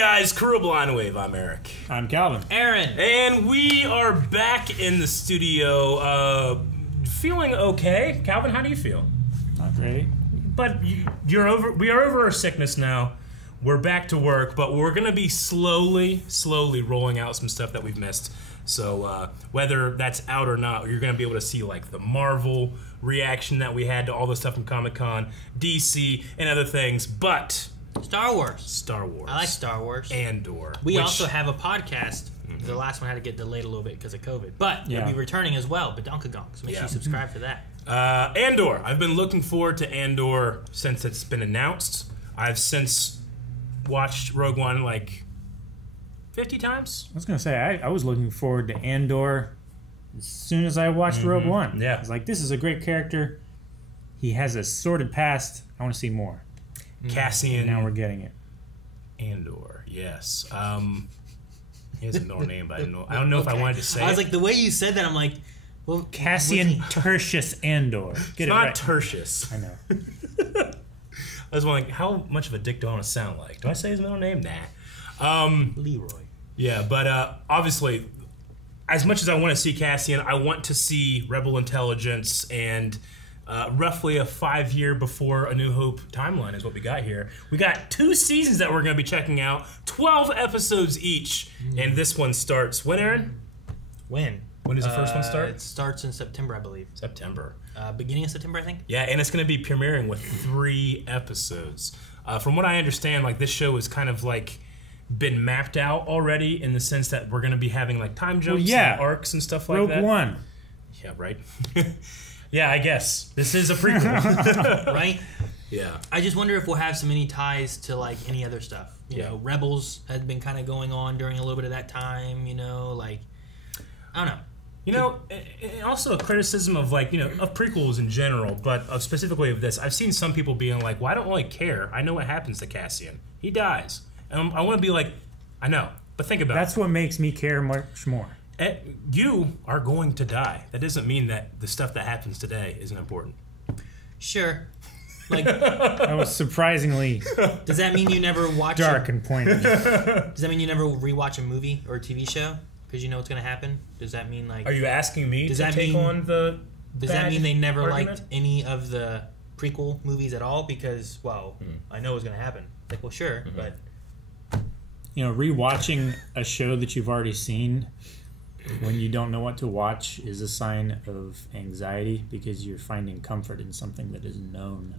guys, Crew of Blind Wave. I'm Eric. I'm Calvin. Aaron. And we are back in the studio, feeling okay. Calvin, how do you feel? Not great. But we are over our sickness now. We're back to work, but we're going to be slowly rolling out some stuff that we've missed. So whether that's out or not, you're going to be able to see like the Marvel reaction that we had to all the stuff from Comic-Con, DC, and other things. But Star Wars. I like Star Wars. Andor. We also have a podcast. The last one had to get delayed a little bit because of COVID. But it'll be returning as well, Badonkagong. So make sure you subscribe for that. Andor. I've been looking forward to Andor since it's been announced. I've since watched Rogue One like 50 times. I was going to say, I was looking forward to Andor as soon as I watched Rogue One. Yeah. I was like, this is a great character. He has a sordid past. I want to see more. Cassian. Now we're getting it. Andor, yes. He has a middle name, but I don't know if I wanted to say I was it. like, the way you said that, I'm like, well, Cassian Tertius Andor. It's not Tertius. I know. I was wondering, how much of a dick do I want to sound like? Do I say his middle name? Nah. Leroy. Yeah, but obviously, as much as I want to see Cassian, I want to see Rebel intelligence, and roughly a 5-year before A New Hope timeline is what we got here. We got 2 seasons that we're going to be checking out, 12 episodes each, and this one starts when, Aaron? When? When does the first one start? It starts in September, I believe. September. Beginning of September, I think. Yeah, and it's going to be premiering with 3 episodes. From what I understand, like this show is kind of like been mapped out already in the sense that we're going to be having like time jumps and arcs and stuff like that. Rogue One. Yeah, right. Yeah, I guess this is a prequel, right? Yeah. I just wonder if we'll have any ties to like any other stuff. You know, Rebels had been kind of going on during a little bit of that time. You know, like I don't know. You know, and also a criticism of like, you know, of prequels in general, but of specifically of this. I've seen some people being like, well, I don't really care. I know what happens to Cassian. He dies. And I want to be like, I know, but think about it. That's what makes me care much more. You are going to die. That doesn't mean that the stuff that happens today isn't important. Sure. Like, That was surprisingly does that mean you never watch dark and pointed. Does that mean you never rewatch a movie or a TV show because you know what's going to happen? Does that mean like? Are you asking me to take on the? Does that mean they never argument? liked any of the prequel movies at all? Because I know what's going to happen. Like, well, sure, but You know, rewatching a show that you've already seen when you don't know what to watch is a sign of anxiety because you're finding comfort in something that is known.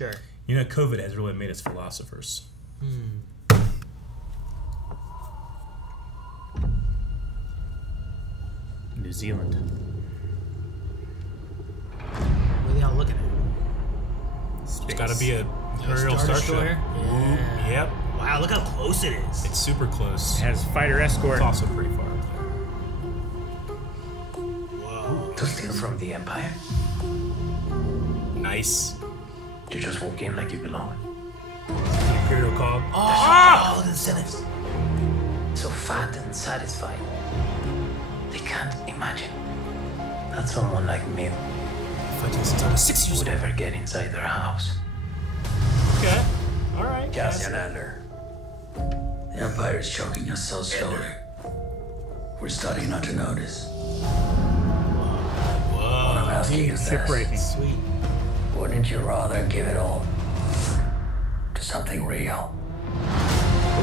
sure. You know, COVID has really made us philosophers. New Zealand. What are they all looking at? It's got to be a Imperial Star Starship. Destroyer? Ooh, yep. Wow, look how close it is. It's super close. It has fighter escort. It's also pretty far up there. Whoa. To steal from the Empire? Nice. You just walk in like you belong. Imperial cog. All the incentives. So fat and satisfied. They can't imagine that someone like me Fighting since I was 6 years would old. ever get inside their house. Okay. All right. Cassian Andor. The Empire is choking us so slowly. We're starting not to notice. What I'm asking is Ship this. breaking. Sweet. Wouldn't you rather give it all to something real?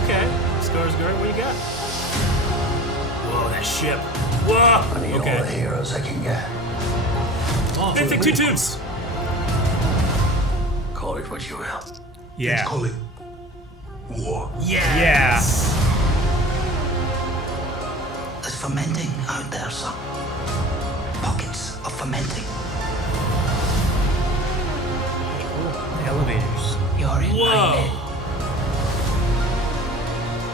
Okay. Skarsgård, what do you got? Whoa, that ship. Whoa. I need all the Okay. heroes I can get. Oh, Benthic 2 tubes. Call it what you will. Yeah. Call it war. Yeah. There's fermenting out there, son. Pockets of fermenting. Elevators. You're in my net. Whoa.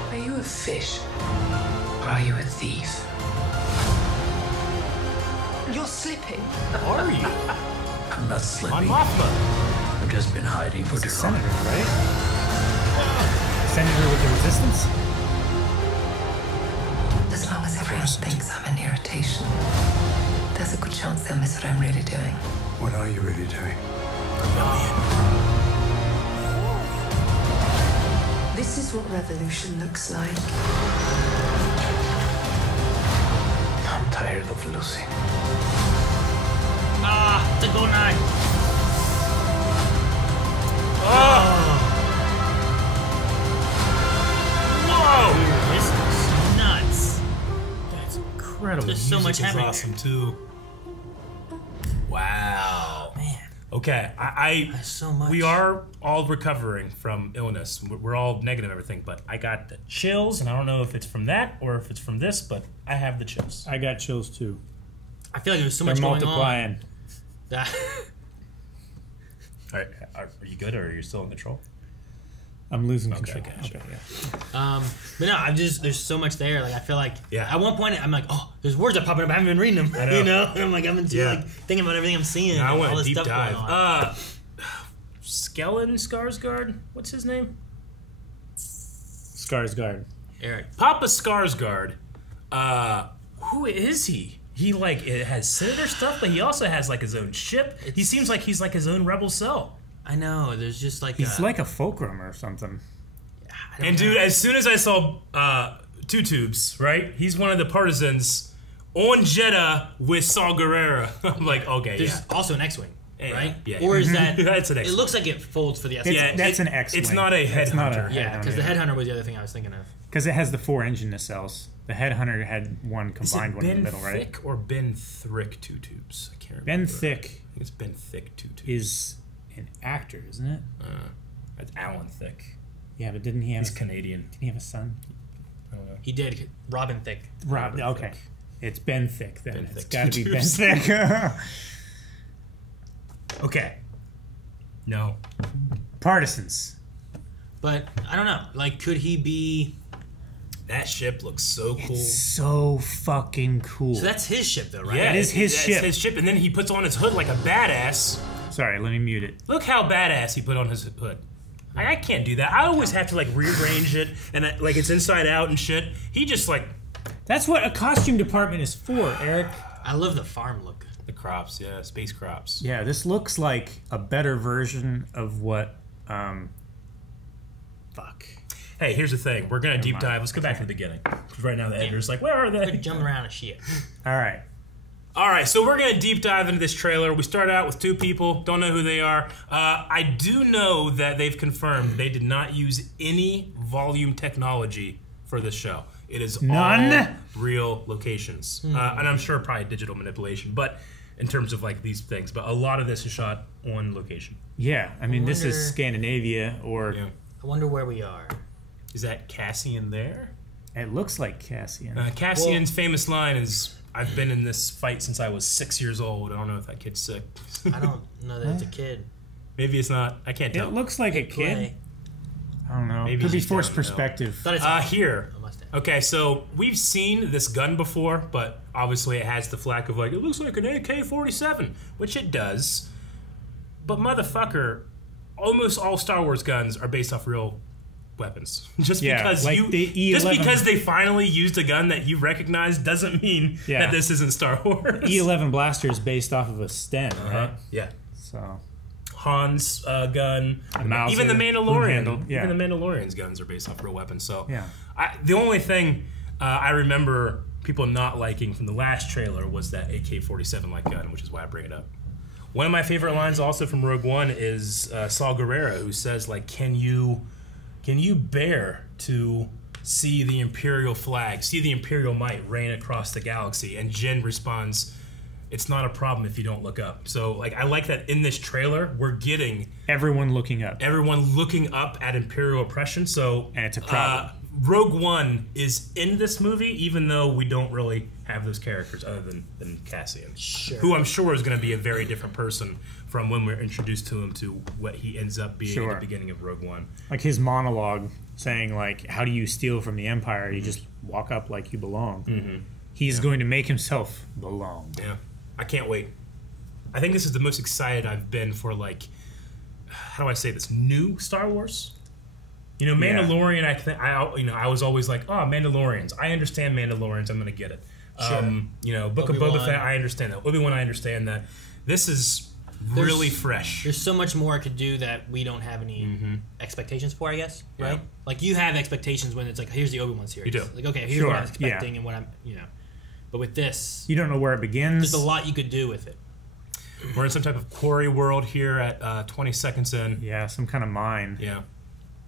Are you a fish? Or are you a thief? You're slipping. Are you? I'm not On slipping. Mothma. I've just been hiding for too long. Senator, right? Senator with the resistance? As long as everyone thinks I'm an irritation, there's a good chance they'll miss what I'm really doing. What are you really doing? The This is what revolution looks like. I'm tired of losing. Ah, the GoldenEye. Whoa! This is nuts. That's incredible. There's so much Music is happening awesome too. Wow. Man, Okay, that's so much. we are all recovering from illness. We're all negative and everything, but I got the chills, and I don't know if it's from that or if it's from this, but I have the chills. I got chills too. I feel like there's so They're much going on. multiplying. That All right, are you good, or are you still in control? I'm losing Okay, control. gotcha. Okay, yeah. but no, there's so much there. Like I feel like Yeah. at one point I'm like, oh, there's words that popping up. I haven't been reading them. I know. You know, and I'm like, I'm into Yeah. like thinking about everything I'm seeing. I and want all a this deep stuff dive. going on. Skellen Skarsgård? What's his name? Skarsgård. Eric, Papa Skarsgård. Who is he? He it has senator stuff, but he also has like his own ship. He seems like he's like his own rebel cell. I know. There's just like He's like a fulcrum or something. I don't And know. dude, as soon as I saw Two Tubes, right? He's one of the partisans on Jeddah with Saw Gerrera. I'm like, okay, There's yeah. also an X-wing, Yeah, right? yeah. Or is that? That's an It X-wing. looks like it folds for the S-wing. Yeah, That's an X-wing. It's not a It's not a headhunter. Yeah, because the headhunter. headhunter was the other thing I was thinking of. Because it has the 4 engine nacelles. The headhunter had one Is combined it one in Ben the middle, right? Thick or Ben Thrick Two Tubes? I can't remember. Ben I Thick think it's Ben Thick Two Tubes. is an actor, isn't it? That's Alan Thick. Yeah, but didn't he have? He's Canadian. Didn't he have a son? I don't know. He did. Robin Thicke. Rob. Robert Okay, Thicke. it's Ben Thick then. Ben It's Thick got to be Ben Tubes. Thick. Okay. No. Partisans. But I don't know. Like, could he be? That ship looks so cool. It's so fucking cool. So that's his ship, though, right? Yeah, That is his that's ship. his ship, and then he puts on his hood like a badass. Sorry, let me mute it. Look how badass he put on his hood. I can't do that. I always have to like rearrange it, and like it's inside out and shit. He just like That's what a costume department is for, Eric. I love the farm look. the crops, yeah, space crops. Yeah, this looks like a better version of what. Fuck. Hey, here's the thing. We're gonna deep mind. dive. Let's go back to the beginning. 'Cause right now the editor's like, where are they? Like jumping around and shit. All right. All right, so we're gonna deep dive into this trailer. We start out with 2 people. Don't know who they are. I do know that they've confirmed they did not use any volume technology for this show. It is None? all real locations, and I'm sure probably digital manipulation. But in terms of like these things, but a lot of this is shot on location. Yeah, I mean, this is wonder- Scandinavia, or Yeah. I wonder where we are. Is that Cassian there? it looks like Cassian. Cassian's famous line is, "I've been in this fight since I was 6 years old." I don't know if that kid's sick. I don't know that it's a kid. Maybe it's not. I can't tell. It looks like a kid. Play. I don't know. Maybe Could be he's forced down, no. perspective. Thought it's Here. a Mustang. Okay, so we've seen this gun before, but obviously it has the flack of like, it looks like an AK-47, which it does. But motherfucker, almost all Star Wars guns are based off real weapons. Just Yeah, because like the E11 just because they finally used a gun that you recognize doesn't mean Yeah. that this isn't Star Wars. E11 blaster is based off of a Sten, right? Yeah. So Han's gun, Mauser, even the Mandalorian, Boom-handled, yeah. even the Mandalorian's guns are based off real weapons. So Yeah. the only thing I remember people not liking from the last trailer was that AK-47 like gun, which is why I bring it up. One of my favorite lines also from Rogue One is Saw Gerrera, who says like, "Can you bear to see the Imperial flag, see the Imperial might reign across the galaxy?" And Jyn responds, "It's not a problem if you don't look up." So like I like that in this trailer we're getting everyone looking up. everyone looking up at Imperial oppression. So And it's a problem. Rogue One is in this movie, even though we don't really have those characters other than Cassian, Sure. who I'm sure is going to be a very different person from when we're introduced to him to what he ends up being Sure. at the beginning of Rogue One. Like his monologue saying, like, how do you steal from the Empire? You just walk up like you belong. Mm-hmm. He's going to make himself belong. Yeah, I can't wait. I think this is the most excited I've been for, like, how do I say this, new Star Wars? You know, Yeah. Mandalorian. I was always like, oh, Mandalorians. I understand Mandalorians. I'm gonna get it. Sure. You know, Book of Boba Obi-Wan. Fett. I understand that. Obi-Wan. I understand that. This is really fresh. There's so much more I could do that we don't have any expectations for, I guess, right? Yeah. Like, you have expectations when it's like, here's the Obi-Wan series. You do. Like, okay, here's what I'm expecting and what I'm, But with this, You don't know where it begins. there's a lot you could do with it. We're in some type of quarry world here at 20 seconds in. Yeah, some kind of mine. Yeah.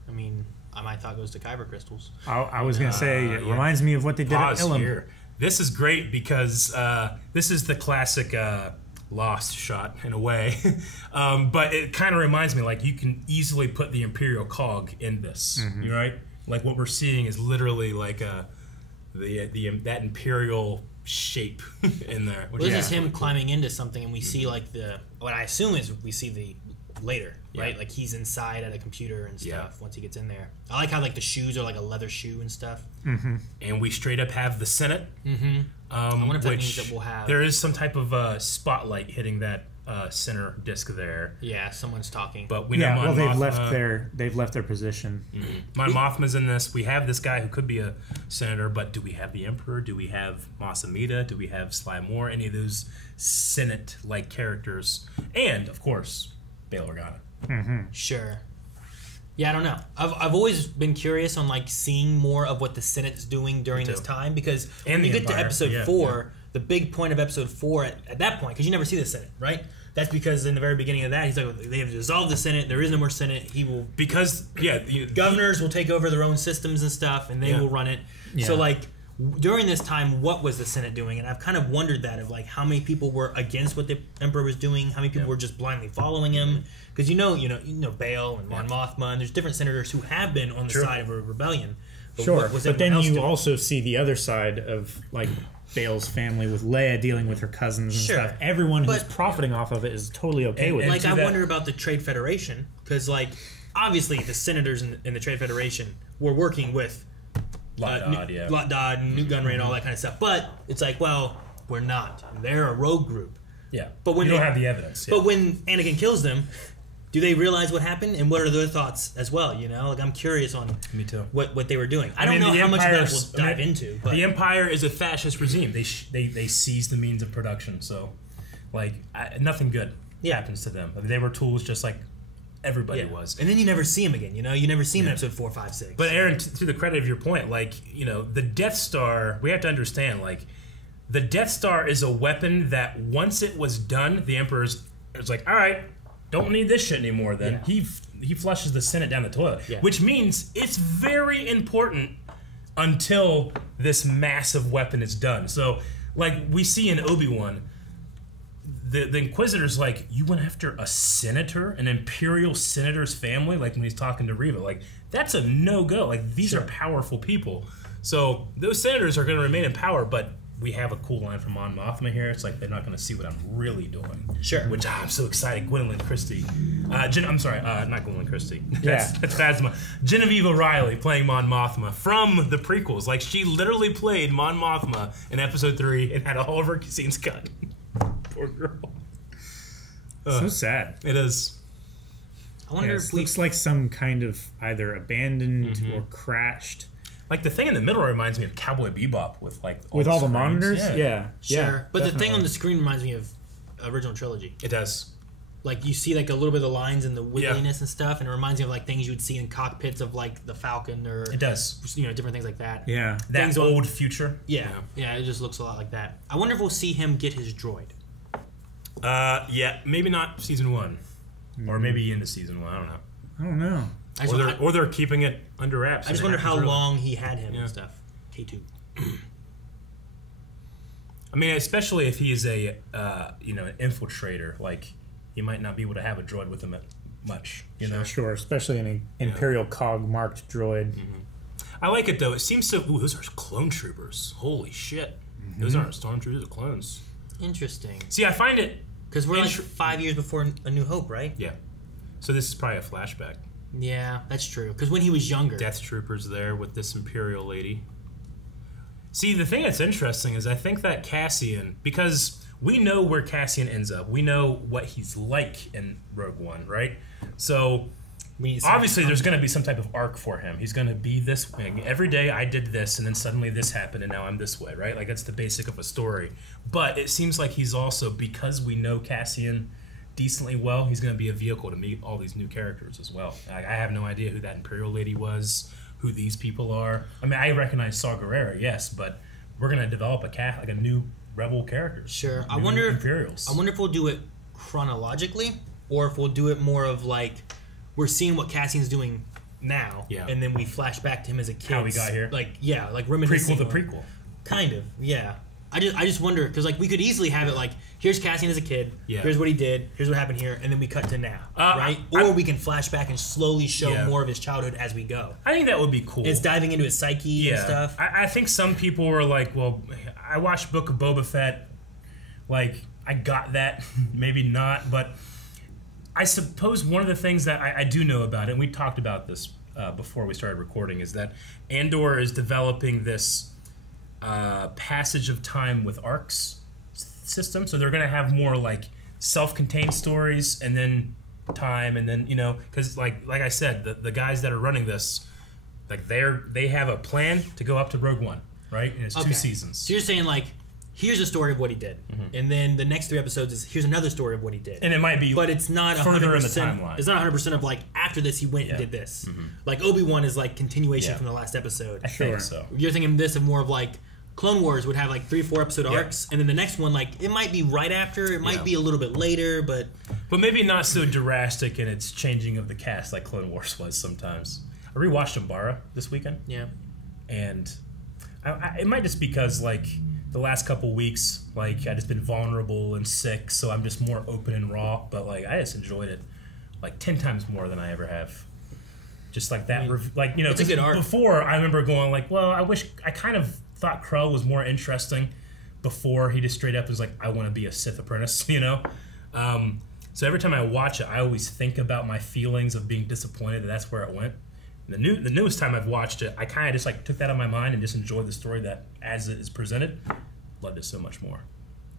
I mean, my thought goes to kyber crystals. I was going to say, it reminds me of what they did Pause at Ilum. here. This is great because this is the classic Lost shot in a way. But it kind of reminds me, like, you can easily put the Imperial cog in this, right? Like, what we're seeing is literally like that Imperial shape in there. Well, this is him climbing into something, and we see like what I assume is we see the later, right? Yeah. Like he's inside at a computer and stuff. Yeah. Once he gets in there, I like how like the shoes are like a leather shoe and stuff. And we straight up have the Senate. I wonder if that means that we'll have. There is some type of spotlight hitting that center disc there. Yeah, someone's talking. But we know Yeah, well, Mon they've left their position. Mon Mothma's in this. We have this guy who could be a senator, but do we have the Emperor? Do we have Mos Amida? Do we have Sly Moore? Any of those Senate-like characters? And, of course, Bail Organa. Sure. Yeah, I don't know. I've always been curious on like seeing more of what the Senate's doing during this time, because when you get to episode 4, the big point of episode 4 at that point, because you never see the Senate, right? That's because in the very beginning of that, he's like, they have dissolved the Senate. There is no more Senate. He will governors will take over their own systems and stuff, and they will run it. Yeah. So like during this time, what was the Senate doing? And I've kind of wondered that, of like how many people were against what the Emperor was doing, how many people were just blindly following him. Because you know Bail and Mon Mothma, and there's different senators who have been on the side of a rebellion. But but then you also see the other side of like Bail's family with Leia dealing with her cousins and stuff. Everyone who's profiting off of it is totally okay with it. Like, I wonder about the Trade Federation, because like obviously the senators in the Trade Federation were working with Lot Dodd and Newt Gunray and all that kind of stuff. But it's like, well, we're not. They're a rogue group. Yeah, but when you don't have the evidence. But when Anakin kills them, do they realize what happened, and what are their thoughts as well? Like, I'm curious on what they were doing. I don't know how much of that we'll dive into. But the Empire is a fascist regime. They seize the means of production. So, like, nothing good happens to them. I mean, they were tools just like everybody was. And then you never see him again. You never see him in episode 4, 5, 6. But Aaron, to the credit of your point, like, the Death Star, we have to understand, like, the Death Star is a weapon that once it was done, the Emperor's like, all right, don't need this shit anymore then. Yeah. He flushes the Senate down the toilet. Yeah. Which means it's very important until this massive weapon is done. So, like, we see in Obi-Wan, the Inquisitor's like, you went after a senator, an Imperial senator's family? Like, when he's talking to Reva, like, that's a no-go. Like, these are powerful people. So, those senators are going to remain in power, but we have a cool line from Mon Mothma here. It's like, they're not going to see what I'm really doing. Sure. Which I'm so excited. Gwendolyn Christie. I'm sorry, not Gwendolyn Christie. That's Phasma. Genevieve O'Reilly playing Mon Mothma from the prequels. Like, she literally played Mon Mothma in episode 3 and had all of her scenes cut. Poor girl. So sad. It is. I wonder if looks like some kind of either abandoned or crashed. Like, the thing in the middle reminds me of Cowboy Bebop with, like, all the monitors? Yeah. Sure. But definitely. The thing on the screen reminds me of original trilogy. It does. Like, you see, like, a little bit of the lines and the wiggliness and stuff, and it reminds me of, like, things you would see in cockpits of, like, the Falcon or... It does. Different things like that. Yeah. That old future. Yeah, it just looks a lot like that. I wonder if we'll see him get his droid. Yeah, maybe not season 1. Or maybe into season 1, I don't know. Or they're keeping it under wraps. I just wonder how long he had him and stuff. K2. I mean, especially if he is an infiltrator, like, he might not be able to have a droid with him much. Sure, especially an Imperial cog marked droid. I like it though. It seems so. Ooh, those are clone troopers. Holy shit! Those aren't stormtroopers; those are clones. Interesting. See, I find it because we're like 5 years before A New Hope, right? Yeah. So this is probably a flashback. Yeah, that's true. Because when he was younger, Death Troopers there with this Imperial lady. See, the thing that's interesting is I think that Cassian, because we know where Cassian ends up. We know what he's like in Rogue One, right? So obviously there's going to be some type of arc for him. He's going to be this way. Every day I did this, and then suddenly this happened, and now I'm this way, right? Like, that's the basic of a story. But it seems like he's also, because we know Cassian decently well, he's going to be a vehicle to meet all these new characters as well. I have no idea who that Imperial lady was, who these people are. I mean, I recognize Saw Gerrera, yes, but we're going to develop a new Rebel character. Sure. I wonder Imperials. I wonder if we'll do it chronologically, or if we'll do it more of like we're seeing what Cassian's doing now, and then we flash back to him as a kid. How we got here. Like reminiscing. Prequel to prequel. Kind of, yeah. I just wonder, because like we could easily have it like, here's Cassian as a kid, here's what he did, here's what happened here, and then we cut to now, right? Or we can flash back and slowly show more of his childhood as we go. I think that would be cool. It's diving into his psyche and stuff. I think some people were like, well, I watched Book of Boba Fett, like, I got that, maybe not, but I suppose one of the things that I do know about it, and we talked about this before we started recording, is that Andor is developing this passage of time with arcs system, so they're going to have more like self-contained stories and then time, and then because like I said, the guys that are running this, like they have a plan to go up to Rogue One, right? And it's 2 seasons. So you're saying like, here's a story of what he did, and then the next 3 episodes is here's another story of what he did, and it might be, but it's not further 100%, in the timeline. It's not 100% of like after this he went and did this. Like Obi-Wan is like continuation from the last episode. I think so. You're thinking this of more of like Clone Wars would have like 3 or 4 episode arcs, and then the next one like it might be right after, it might be a little bit later, but maybe not so drastic in its changing of the cast like Clone Wars was sometimes. I rewatched Umbara this weekend. Yeah, and it might just because like the last couple weeks, like I just been vulnerable and sick, so I'm just more open and raw. But like I just enjoyed it like 10 times more than I ever have. Just like that, it's a good arc. Before I remember going like, well, I kind of thought Krell was more interesting before he just straight up was like, I want to be a Sith apprentice, So every time I watch it, I always think about my feelings of being disappointed that that's where it went. The newest time I've watched it, I kind of just like took that out of my mind and just enjoyed the story that as it is presented. Loved it so much more,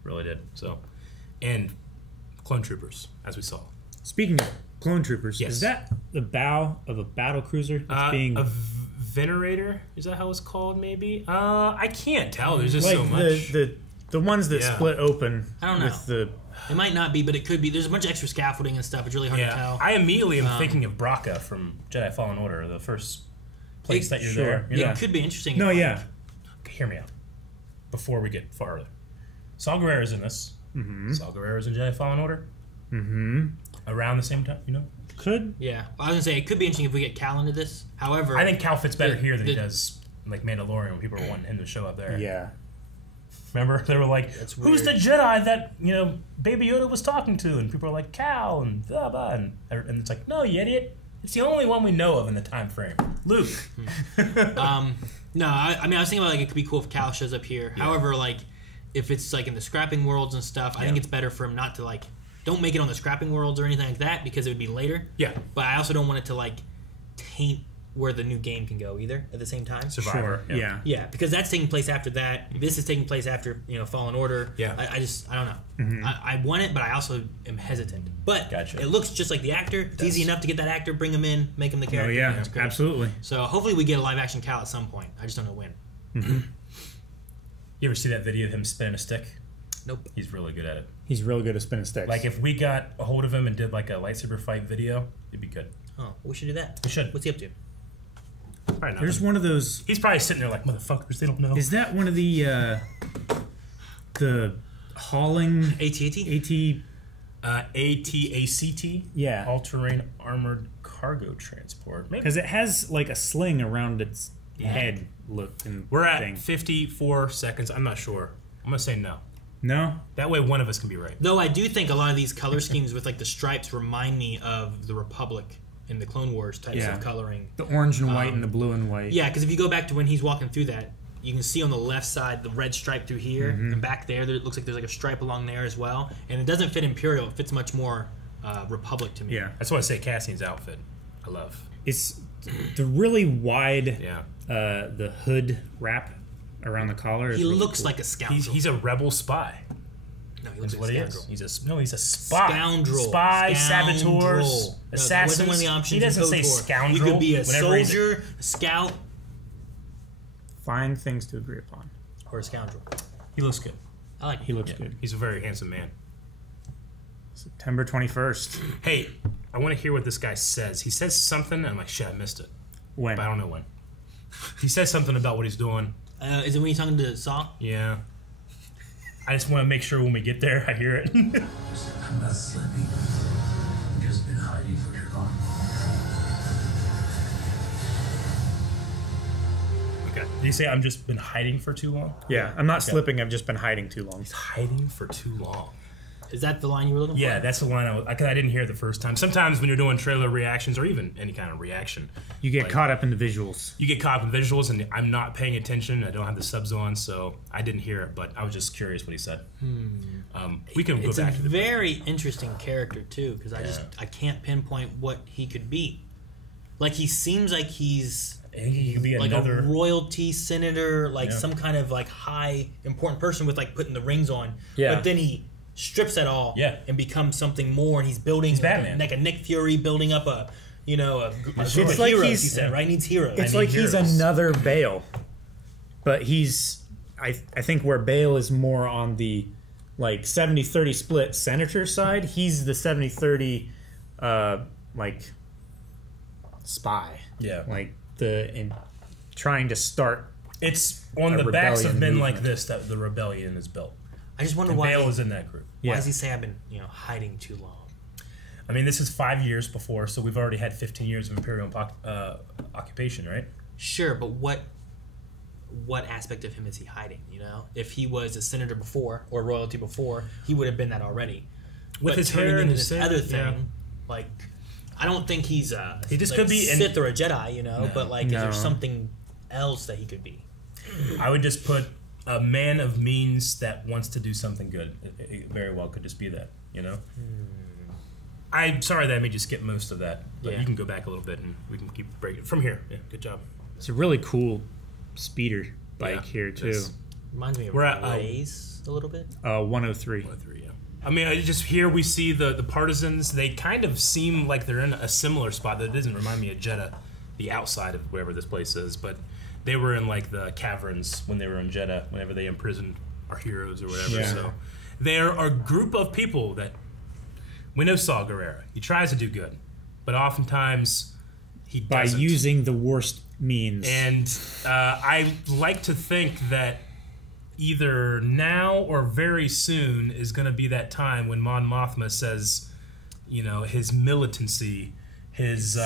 really did. So, and Clone Troopers, as we saw. Speaking of Clone Troopers, yes. Is that the bow of a battle cruiser that's being a Venerator? Is that how it's called? Maybe. I can't tell. There's just like so much. The ones that split open. I don't know. With the it might not be, but it could be. There's a bunch of extra scaffolding and stuff. It's really hard to tell. I immediately am thinking of Braca from Jedi Fallen Order, the first place that you're there. It could be interesting. No, yeah. Okay, hear me out. Before we get farther, Saw Gerrera's in this. Saw Gerrera's in Jedi Fallen Order. Around the same time, Could. Yeah, I was gonna say it could be interesting if we get Cal into this. However, I think Cal fits better here than he does like Mandalorian when people are wanting him to show up there. Yeah. Remember, they were like, "Who's the Jedi that Baby Yoda was talking to?" And people are like, "Cal," and blah blah, and it's like, "No, you idiot! It's the only one we know of in the time frame, Luke." No, I mean, I was thinking about like it could be cool if Cal shows up here. Yeah. However, like if it's like in the scrapping worlds and stuff, I think it's better for him not to like don't make it on the scrapping worlds or anything like that because it would be later. Yeah, but I also don't want it to like taint where the new game can go either at the same time. Survivor. Sure. Yeah, because that's taking place after that. This is taking place after Fallen Order. Yeah, I don't know. I want it, but I also am hesitant. But it looks just like the actor. It's easy enough to get that actor, bring him in, make him the character. Oh yeah, absolutely. So hopefully we get a live action Cal at some point. I just don't know when. You ever see that video of him spinning a stick? Nope. He's really good at it. He's really good at spinning sticks. Like if we got a hold of him and did like a lightsaber fight video, it'd be good. Oh, we should do that. We should. What's he up to? There's one of those. He's probably sitting there like, motherfuckers, they don't know. Is that one of the hauling AT-AT? AT-ACT? Yeah. All-terrain armored cargo transport. Because it has like a sling around its head look and We're at 54 seconds. I'm not sure. I'm going to say no. No? That way one of us can be right. Though I do think a lot of these color schemes with like the stripes remind me of the Republic in the Clone Wars types of coloring. The orange and white and the blue and white. Yeah, because if you go back to when he's walking through that, you can see on the left side the red stripe through here, and back there it looks like there's like a stripe along there as well. And it doesn't fit Imperial; it fits much more Republic to me. Yeah, that's why I say Cassian's outfit. I love. It's the really wide, the hood wrap around the collar. He really looks like a scoundrel. He's a rebel spy. No, he looks like a scoundrel. He's a spy. Scoundrel. Spy, saboteurs, assassins. That wasn't one of the options. He doesn't say scoundrel. You could be a soldier, a scout. Find things to agree upon. Or a scoundrel. He looks good. I like him. He looks good. He's a very handsome man. September 21st. Hey, I want to hear what this guy says. He says something, and I'm like, shit, I missed it. When? But I don't know when. He says something about what he's doing. Is it when you're talking to Saw? Yeah. I just want to make sure when we get there, I hear it. I'm not slipping. I've just been hiding for too long. Okay. Did he say I've just been hiding for too long? Yeah, I'm not slipping. I've just been hiding too long. He's hiding for too long. Is that the line you were looking for? Yeah, that's the line I didn't hear it the first time. Sometimes when you're doing trailer reactions or even any kind of reaction, you get caught up in the visuals. You get caught up in visuals, and I'm not paying attention. I don't have the subs on, so I didn't hear it. But I was just curious what he said. We can go back to the very interesting character too, because I can't pinpoint what he could be. Like he seems like he could be like another a royalty senator, like some kind of like high important person with like putting the rings on. Yeah. But then he strips that all and becomes something more, and he's building Batman. like a Nick Fury building up a group It's of like heroes. he's- He said, right? Needs heroes. It's like he's another Bale, but he's I think where Bale is more on the like 70-30 split senator side, he's the 70-30 like spy. Yeah. Like trying to start. It's on a the backs of men rebellion like movement. this that the rebellion is built. I just wonder And why Bale is in that group. why does he say I've been hiding too long? I mean, this is 5 years before, so we've already had 15 years of Imperial occupation, right? Sure, but what aspect of him is he hiding? If he was a senator before or royalty before, he would have been that already. With But his turning hair and into his this hair, other thing, yeah. like I don't think he's He just like could be a Sith or a Jedi, But like, is No. there something else that he could be? I would just put a man of means that wants to do something good. It very well could just be that, I'm sorry that I made you skip most of that, but you can go back a little bit and we can keep breaking from here. Yeah, good job. It's a really cool speeder bike here too. Reminds me of We're at, Rey's a little bit. 103. 103, yeah. I mean, I just here we see the partisans. They kind of seem like they're in a similar spot. That doesn't remind me of Jeddah, the outside of wherever this place is, but they were in like the caverns when they were in Jeddah, whenever they imprisoned our heroes or whatever. Yeah. So there are a group of people that we know Saw Gerrera. He tries to do good, but oftentimes he By doesn't. using the worst means. And I like to think that either now or very soon is going to be that time when Mon Mothma says, his militancy, his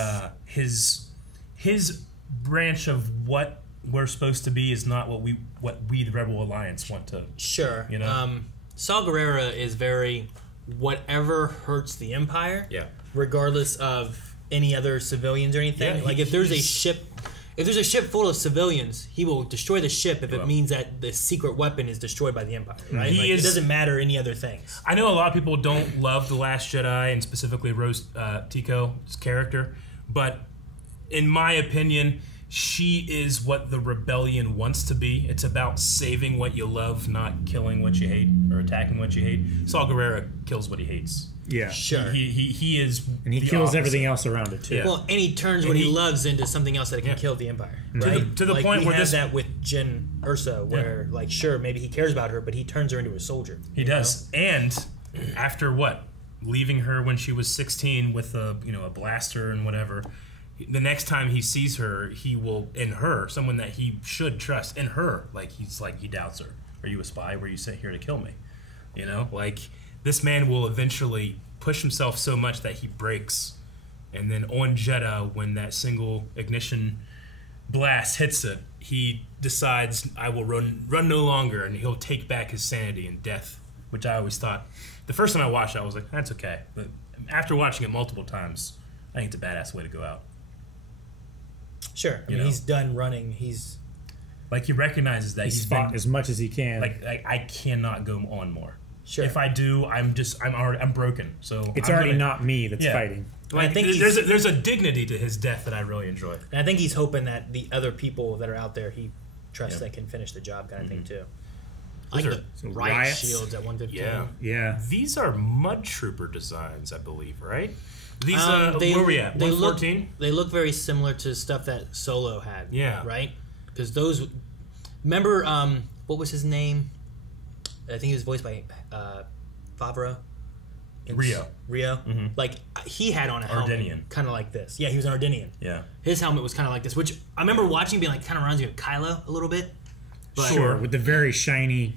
branch of what we're supposed to be is not what we the Rebel Alliance want to. Sure. You know? Saw Gerrera is very whatever hurts the Empire. Yeah. Regardless of any other civilians or anything. Yeah, like if there's a ship full of civilians, he will destroy the ship if it means that the secret weapon is destroyed by the Empire. Right? It doesn't matter any other things. I know a lot of people don't love The Last Jedi and specifically Rose Tico's character, but in my opinion, she is what the rebellion wants to be. It's about saving what you love, not killing what you hate or attacking what you hate. Saw Gerrera kills what he hates. Yeah. Sure. He is, And he the kills opposite. everything else around it too. Yeah. Well, and he turns what he loves into something else that can kill the Empire. Right? To the like, point we where have this that with Jyn Erso, where like sure maybe he cares about her, but he turns her into a soldier. He does. And after leaving her when she was 16 with a blaster and whatever. The next time he sees her, he will someone that he should trust in her. Like he doubts her. Are you a spy? Were you sent here to kill me? This man will eventually push himself so much that he breaks, and then on Jeddah, when that single ignition blast hits it, he decides I will run no longer, and he'll take back his sanity in death. Which I always thought, the first time I watched it, I was like, that's okay. But after watching it multiple times, I think it's a badass way to go out. Sure. I mean, he's done running. He's he recognizes that He's fought as much as he can. I cannot go on more. sure. If I do, I'm broken. So it's I'm already gonna- not me that's fighting. Well, I think there's a dignity to his death that I really enjoy. And I think he's hoping that the other people that are out there he trusts that can finish the job, kind of thing too. Those Like are the riot riots. shields at 115. Yeah. Yeah. These are mud trooper designs, I believe, right? These They- where are we at? they look- 114? They look very similar to stuff that Solo had. Yeah. Right? Because those. Remember, what was his name? I think he was voiced by Favreau Rio. Mm-hmm. Like, he had on a helmet kind of like this. Yeah, he was an Ardenian. Yeah. His helmet was kind of like this, which I remember watching being like, kind of reminds me of Kylo a little bit. But, sure, with the very shiny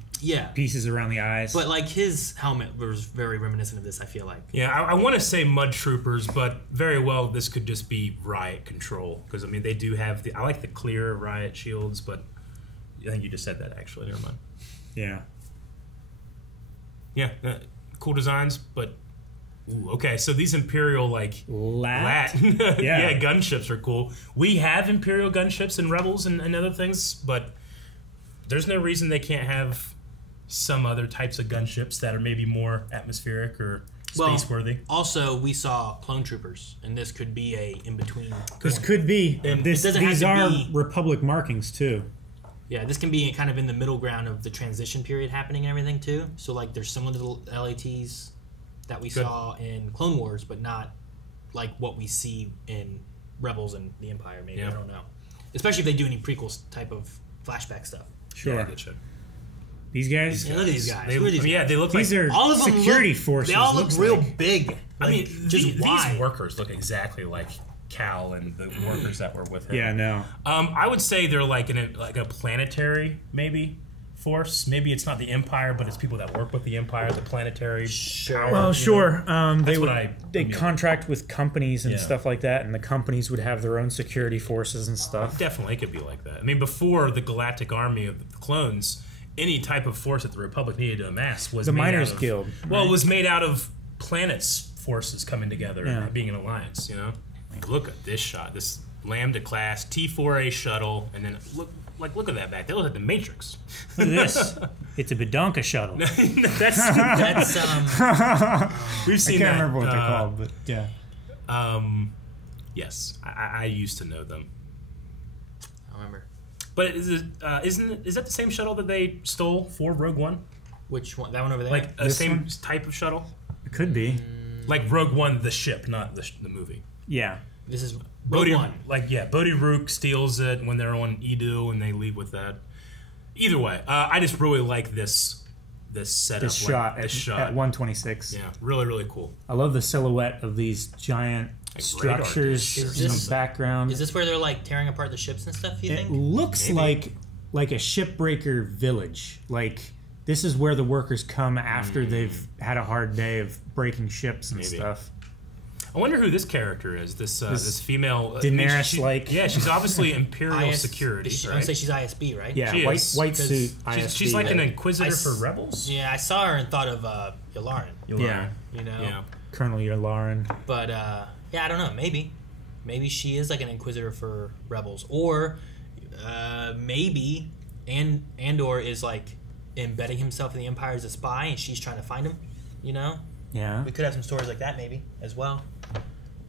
pieces around the eyes. But, like, his helmet was very reminiscent of this, I feel like. Yeah, I want to say Mud Troopers, but very well this could just be Riot Control. Because, I mean, they do have I like the clear Riot shields, but I think you just said that, actually. Never mind. Yeah. Yeah, cool designs, but... Ooh, okay, so these Imperial, like... Lat. Yeah, gunships are cool. We have Imperial gunships in Rebels and other things, but there's no reason they can't have some other types of gunships that are maybe more atmospheric or space-worthy. Well, also, we saw clone troopers, and this could be a in-between. This could be. These are Republic markings, too. Yeah, this can be kind of in the middle ground of the transition period happening and everything, too. So, like, there's similar to the LATs that we saw in Clone Wars, but not like what we see in Rebels and the Empire, maybe. Yeah. I don't know. Especially if they do any prequels type of flashback stuff. Sure. Yeah, good shit. These guys? Yeah, look at these guys. They look these like... All of them security forces. They all look real big. Like, I mean, these workers look exactly like Cal and the workers that were with him. Yeah, no. I would say they're like a planetary, maybe, force. Maybe it's not the Empire, but it's people that work with the Empire, the planetary power. Well, sure. They contract with companies and stuff like that, and the companies would have their own security forces and stuff. Definitely, it could be like that. I mean, before the Galactic Army of the Clones, any type of force that the Republic needed to amass was the Miners Guild. Well, it was made out of planets' forces coming together and being an alliance. You know, look at this shot, this Lambda class T4A shuttle, and then look at that back. They look like the Matrix. Look at this. It's a Bedonka shuttle. We've seen I can't remember what they're called, but yeah. Yes, I used to know them. I remember. But is that the same shuttle that they stole for Rogue One? Which one? That one over there? Like the same type of shuttle? It could be. Like Rogue One, the ship, not the movie. Yeah. This is Rogue One. Bodhi Rook steals it when they're on Edo and they leave with that. Either way, I just really like this setup. This shot at 126. Yeah, really, really cool. I love the silhouette of these giant structures in the background. Is this where they're like tearing apart the ships and stuff, you think? It looks like a shipbreaker village. Like, this is where the workers come after they've had a hard day of breaking ships and stuff. I wonder who this character is. This female Daenerys, yeah, she's obviously Imperial security. I would say she's ISB, right? Yeah, white suit. ISB, she's like an Inquisitor for Rebels. Yeah, I saw her and thought of Yularen. Yeah, you know, Colonel Yularen. But yeah, I don't know. Maybe she is like an Inquisitor for Rebels, or maybe Andor is like embedding himself in the Empire as a spy, and she's trying to find him. You know? Yeah. We could have some stories like that, maybe as well.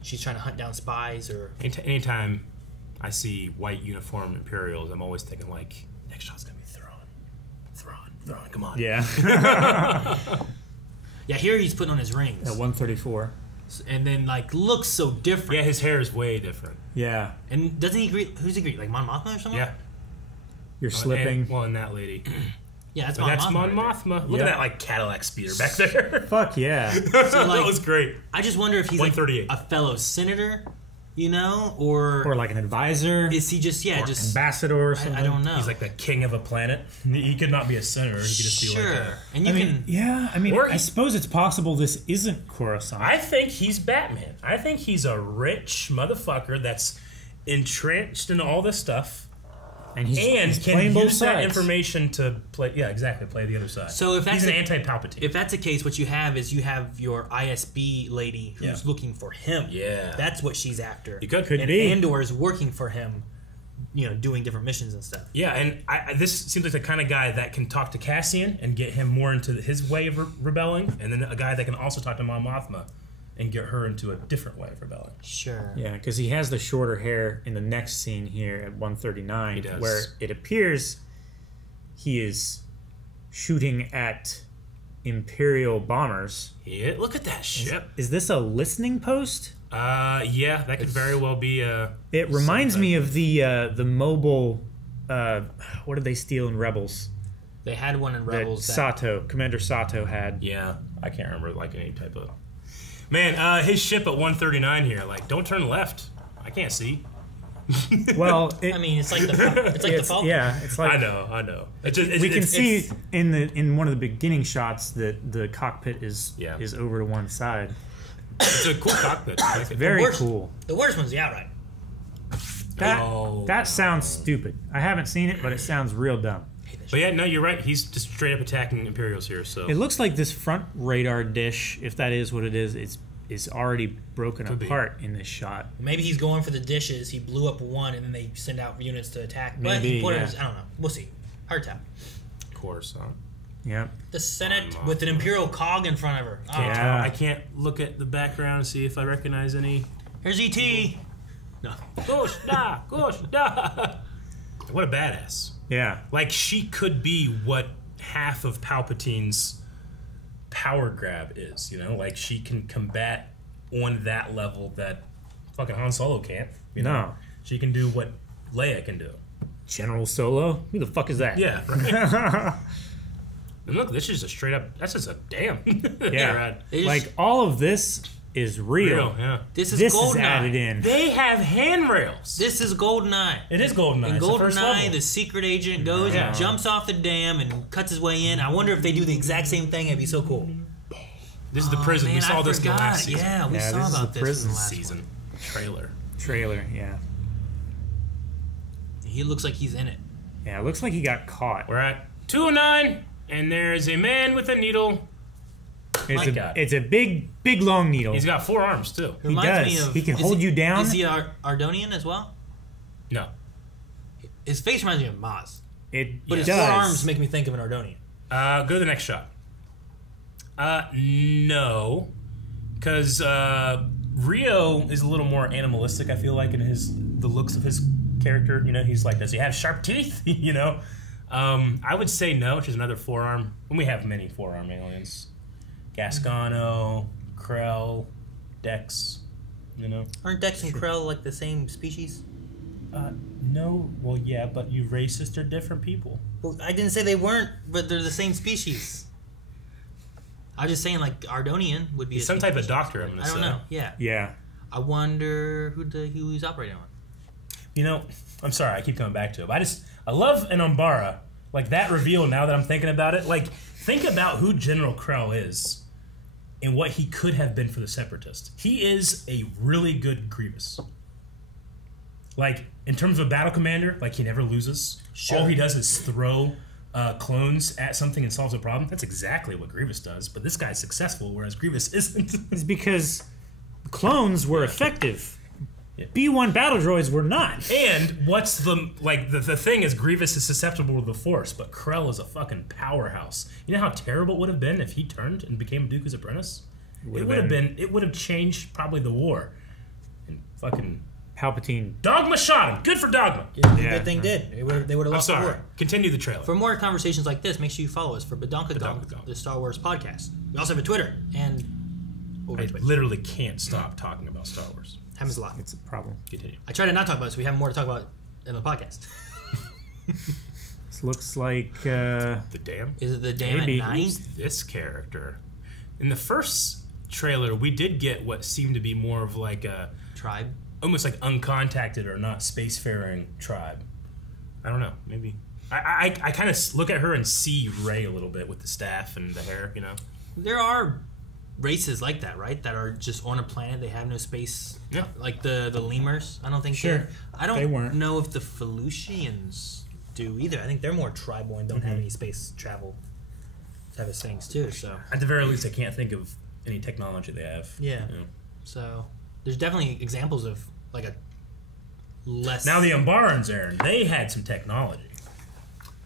She's trying to hunt down spies, or anytime I see white uniform Imperials, I'm always thinking like, next shot's gonna be Thrawn. Come on. Yeah. Yeah. Here he's putting on his rings at 134, and then like looks so different. Yeah, his hair is way different. Yeah. And doesn't he greet? Who's he greet? Like Mon Mothma or something? Yeah. You're slipping. And that lady. Yeah, that's Mon Mothma. Look at that like Cadillac speeder back there. Fuck yeah. So, like, that was great. I just wonder if he's like a fellow senator, you know, or like an advisor. Is he just ambassador or something? I don't know. He's like the king of a planet. He could not be a senator. He could just be like a... And I suppose it's possible this isn't Coruscant. I think he's Batman. I think he's a rich motherfucker that's entrenched in all this stuff. And he's can use that information to play the other side. So if that's he's an anti-Palpatine. If that's the case, what you have is your ISB lady who's looking for him. Yeah, that's what she's after. It could be. Andor is working for him, you know, doing different missions and stuff. Yeah, and this seems like the kind of guy that can talk to Cassian and get him more into his way of rebelling, and then a guy that can also talk to Mon Mothma and get her into a different way of rebelling. Sure. Yeah, because he has the shorter hair in the next scene here at 139, where it appears he is shooting at Imperial bombers. Yeah, look at that ship. Is this a listening post? Yeah, that could very well be a... It reminds me of the mobile... what did they steal in Rebels? They had one in Rebels that Commander Sato had. Yeah, I can't remember like any type of... Man, his ship at 139 here. Like, don't turn left. I can't see. Well, I mean, it's like the Falcon. Yeah, it's like I know. We can see in one of the beginning shots that the cockpit is over to one side. It's a cool cockpit. It's very cool. The worst one's the outright. That sounds stupid. I haven't seen it, but it sounds real dumb. But yeah, no, you're right. He's just straight up attacking Imperials here. So it looks like this front radar dish, if that is what it is already broken apart in this shot. Maybe he's going for the dishes. He blew up one, and then they send out units to attack. But Maybe, I don't know. We'll see. Hard tap. Of course. Yep. The Senate with an Imperial cog in front of her. Oh. Yeah. I can't look at the background and see if I recognize any. Here's E.T. No. Gosh, da. What a badass. Yeah. Like, she could be what half of Palpatine's power grab is, you know? Like, she can combat on that level that fucking Han Solo can't. You know? She can do what Leia can do. General Solo? Who the fuck is that? Yeah, right. And look, this is a straight up, that's just a damn. Yeah. Like, all of this is real. Yeah. This is added in. They have handrails. This is GoldenEye. It is GoldenEye. In GoldenEye, the secret agent goes and jumps off the dam and cuts his way in. I wonder if they do the exact same thing. It'd be so cool. This is the prison. Man, we saw this in the last season. Yeah, we saw about this in the last season. One. Trailer, yeah. He looks like he's in it. Yeah, it looks like he got caught. We're at 209, and there's a man with a needle. It's a big, long needle. He's got 4 arms, too. He does. He can hold you down. Is he Ardonian as well? No. His face reminds me of Maz. But his does. 4 arms make me think of an Ardonian. Go to the next shot. No. Because Rio is a little more animalistic, I feel like, in the looks of his character. You know, he's like, does he have sharp teeth? You know? I would say no, which is another 4-arm. And we have many 4-arm aliens. Gascano, Krell, Dex, you know. Aren't Dex and Krell like the same species? No. Well, yeah, but you racist are different people. Well, I didn't say they weren't, but they're the same species. I was just saying, like, Ardonian would be some type of doctor, I'm going to say. I don't know, yeah. Yeah. I wonder who he's operating on. You know, I'm sorry, I keep coming back to it, but I love an Umbara. Like, that reveal, now that I'm thinking about it, like, think about who General Krell is and what he could have been for the Separatist. He is a really good Grievous. Like, in terms of a battle commander, like, he never loses. Sure. All he does is throw clones at something and solves a problem. That's exactly what Grievous does, but this guy's successful, whereas Grievous isn't. It's because clones were effective. Yeah. B1 battle droids were not. And what's the thing is Grievous is susceptible to the Force, but Krell is a fucking powerhouse. You know how terrible it would have been if he turned and became Dooku's apprentice? It would have changed probably the war. And fucking Palpatine. Dogma shot him. Good for Dogma. Good thing did. They would have lost the war. Continue the trailer. For more conversations like this, make sure you follow us for Badonkadonk, the Star Wars podcast. We also have a Twitter and I literally can't stop talking about Star Wars. Happens a lot. It's a problem. Continue. I try to not talk about it so we have more to talk about in the podcast. This looks like the dam. Is it the dam at night? Who's this character? In the first trailer, we did get what seemed to be more of like a tribe, almost like uncontacted or not spacefaring tribe. I don't know. Maybe I kind of look at her and see Rey a little bit with the staff and the hair. You know, there are races like that, right? That are just on a planet. They have no space. Yeah. Like the lemurs. I don't think. Sure. I don't know if the Felucians do either. I think they're more tribal and don't have any space travel type of things too. So at the very least, I can't think of any technology they have. Yeah. You know? So there's definitely examples of like a less. Now the Umbarans, Aaron, they had some technology.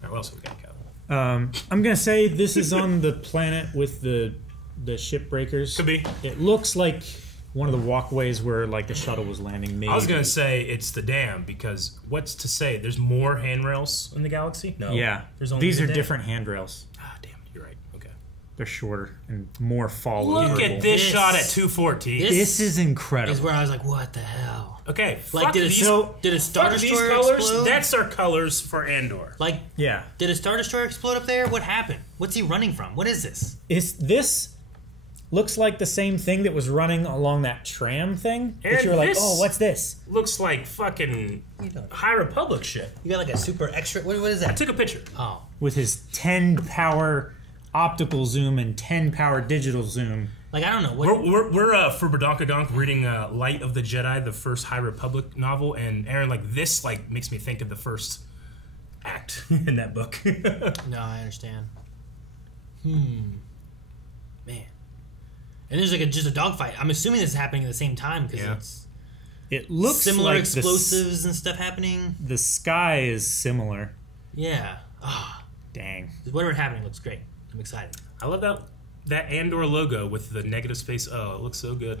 What else have we got, Calvin? I'm gonna say this is on the planet with the ship breakers. Could be. It looks like one of the walkways where like the shuttle was landing. Maybe. I was gonna say it's the dam because what's to say? There's more handrails in the galaxy. No. Yeah. These are different handrails. Ah, damn. You're right. Okay. They're shorter and more fall. Look at this shot at 214. This is incredible. Is where I was like, what the hell? Okay. Like did a Star Destroyer explode? That's our colors for Andor. Like yeah. Did a Star Destroyer explode up there? What happened? What's he running from? What is this? This looks like the same thing that was running along that tram thing. But you were like, oh, what's this? Looks like fucking High Republic shit. You got like a super extra. What is that? I took a picture. Oh, with his 10 power optical zoom and 10 power digital zoom. Like, I don't know. We're for Badonkadonk reading Light of the Jedi, the first High Republic novel, and Aaron, like, this like makes me think of the first act in that book. No, I understand. Man. And there's like just a dogfight. I'm assuming this is happening at the same time because it looks similar like explosives and stuff happening. The sky is similar. Yeah. Oh, dang. Whatever's happening looks great. I'm excited. I love that Andor logo with the negative space. Oh, it looks so good.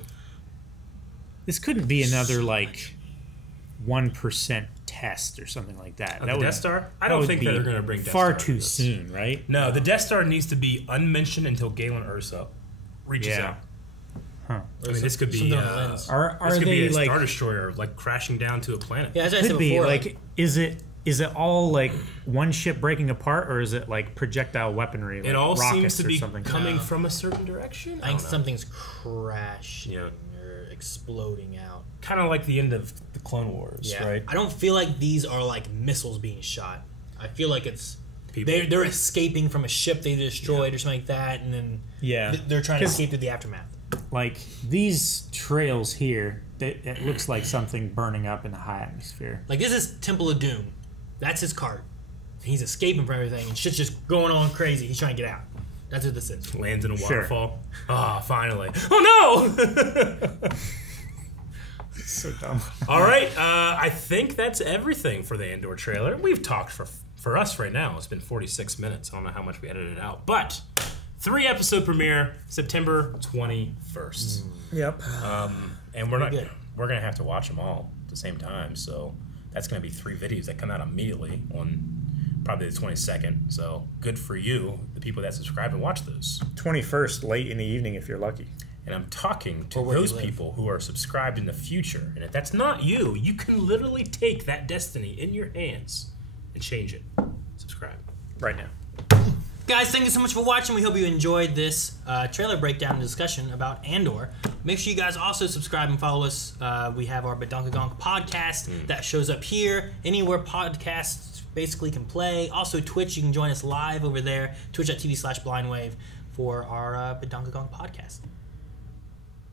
This couldn't be another like 1% test or something like that. The Death Star? I don't think that they're going to bring Death far Star too soon, right? No, the Death Star needs to be unmentioned until Galen Erso reaches out. Huh. I mean, this could be are this could they be a like Star Destroyer like crashing down to a planet? Yeah, as I could said be before, like is it all like one ship breaking apart, or is it like projectile weaponry? Like it all seems to be something? coming from a certain direction. I think something's crashing or exploding out. Kind of like the end of the Clone Wars, right? I don't feel like these are like missiles being shot. I feel like it's people. They're escaping from a ship they destroyed or something like that, and then they're trying to escape through the aftermath. Like these trails here, it looks like something burning up in the high atmosphere. Like this is Temple of Doom. That's his cart. He's escaping from everything, and shit's just going on crazy. He's trying to get out. That's what this is. Lands in a waterfall. Ah, finally. Oh no! So dumb. All right, I think that's everything for the Andor trailer. We've talked for us right now. It's been 46 minutes. I don't know how much we edited out, but 3-episode premiere September 21st. Yep. And we're gonna have to watch them all at the same time. So that's gonna be 3 videos that come out immediately on probably the 22nd. So good for you, the people that subscribe and watch those. 21st, late in the evening if you're lucky. And I'm talking to those people who are subscribed in the future. And if that's not you, you can literally take that destiny in your hands and change it. Subscribe right now. Guys, thank you so much for watching. We hope you enjoyed this trailer breakdown and discussion about Andor. Make sure you guys also subscribe and follow us. We have our Badonkadonk podcast that shows up here. Anywhere podcasts basically can play. Also Twitch, you can join us live over there. Twitch.tv/blindwave for our Badonkadonk podcast.